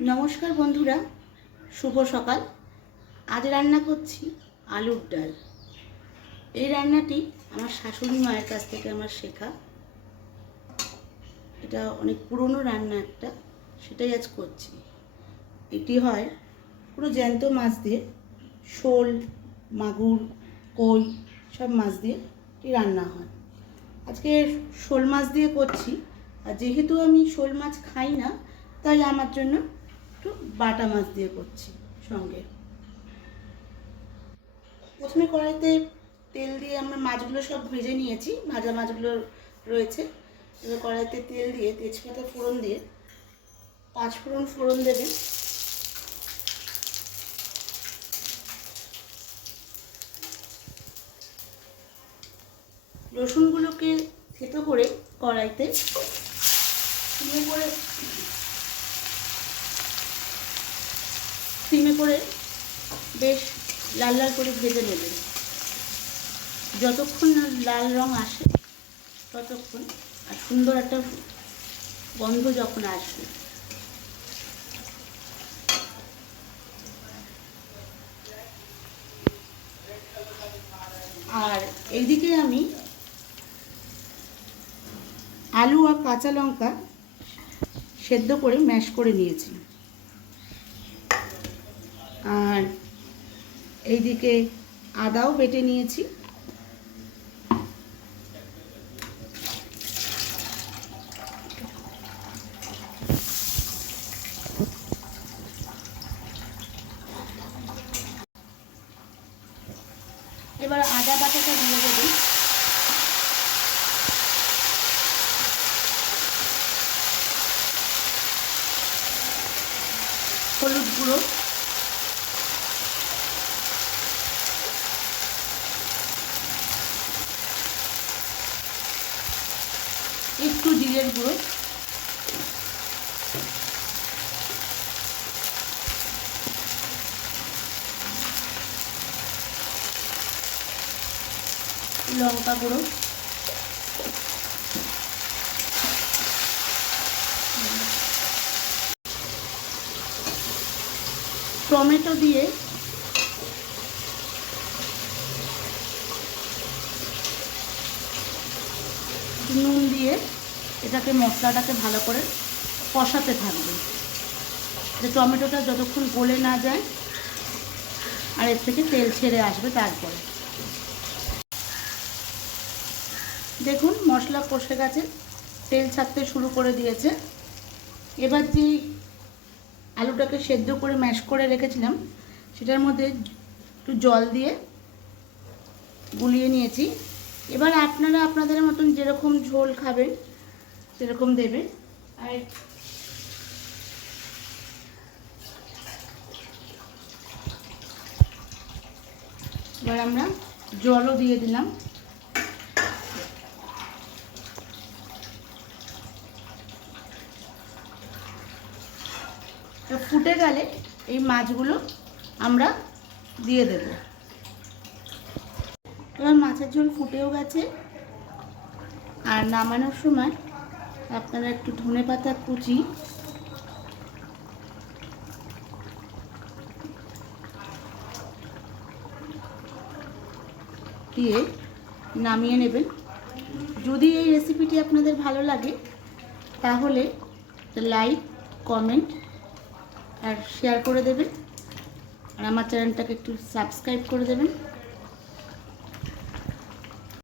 নমস্কার বন্ধুরা, শুভ সকাল। আজ রান্না করছি আলুর ডাল। এই রান্নাটি আমার শাশুড়ি মায়ের কাছ থেকে আমার শেখা। এটা অনেক পুরনো রান্না একটা, সেটাই আজ করছি। এটি হয় পুরো জ্যান্ত মাছ দিয়ে, শোল, মাগুর, কই সব মাছ দিয়ে এটি রান্না হয়। আজকে শোল মাছ দিয়ে করছি, আর যেহেতু আমি শোল মাছ খাই না, তাই আমার জন্য একটু বাটা মাছ দিয়ে করছি সঙ্গে। প্রথমে কড়াইতে তেল দিয়ে আমরা মাছগুলো সব ভেজে নিয়েছি, ভাজা মাছগুলো রয়েছে। এবার কড়াইতে তেল দিয়ে তেজপাতা ফোড়ন দিয়ে 5 ফোড়ন ফোড়ন দেবেন। রসুনগুলোকে থেতো করে কড়াইতে সিমে করে বেশ লাল লাল করে ভেজে নেবেন। যতক্ষণ না লাল রং আসে ততক্ষণ, আর সুন্দর একটা গন্ধ যখন আসবে, আর এইদিকে আমি আলু আর কাঁচা লঙ্কা সেদ্ধ করে ম্যাশ করে নিয়েছি। আর এইদিকে আদাও বেটে নিয়েছি। এবার আদা বাটাটা দিয়ে দেবেন। হলুদ গুঁড়ো, একটু জিরের গুঁড়ো, লঙ্কা গুঁড়ো, টমেটো দিয়ে নুন দিয়ে এটাকে মশলাটাকে ভালো করে কষাতে থাকবে, যে টমেটোটা যতক্ষণ গলে না যায় আর এর থেকে তেল ছেড়ে আসবে। তারপরে দেখুন মশলা কষে গেছে, তেল ছাড়তে শুরু করে দিয়েছে। এবার যে আলুটাকে সেদ্ধ করে ম্যাশ করে রেখেছিলাম, সেটার মধ্যে একটু জল দিয়ে গুলিয়ে নিয়েছি। এবার আপনারা আপনাদের মতন যেরকম ঝোল খাবেন সেরকম দেবেন। আর এবার আমরা জলও দিয়ে দিলাম। ফুটে গেলে এই মাছগুলো আমরা দিয়ে দেব। এবার মাছের ঝোল ফুটেও গেছে, আর নামানোর সময় আপনারা একটু ধনেপাতা কুচি দিয়ে নামিয়ে নেবেন। যদি এই রেসিপিটি আপনাদের ভালো লাগে তাহলে লাইক, কমেন্ট আর শেয়ার করে দেবেন, আর আমার চ্যানেলটাকে একটু সাবস্ক্রাইব করে দেবেন।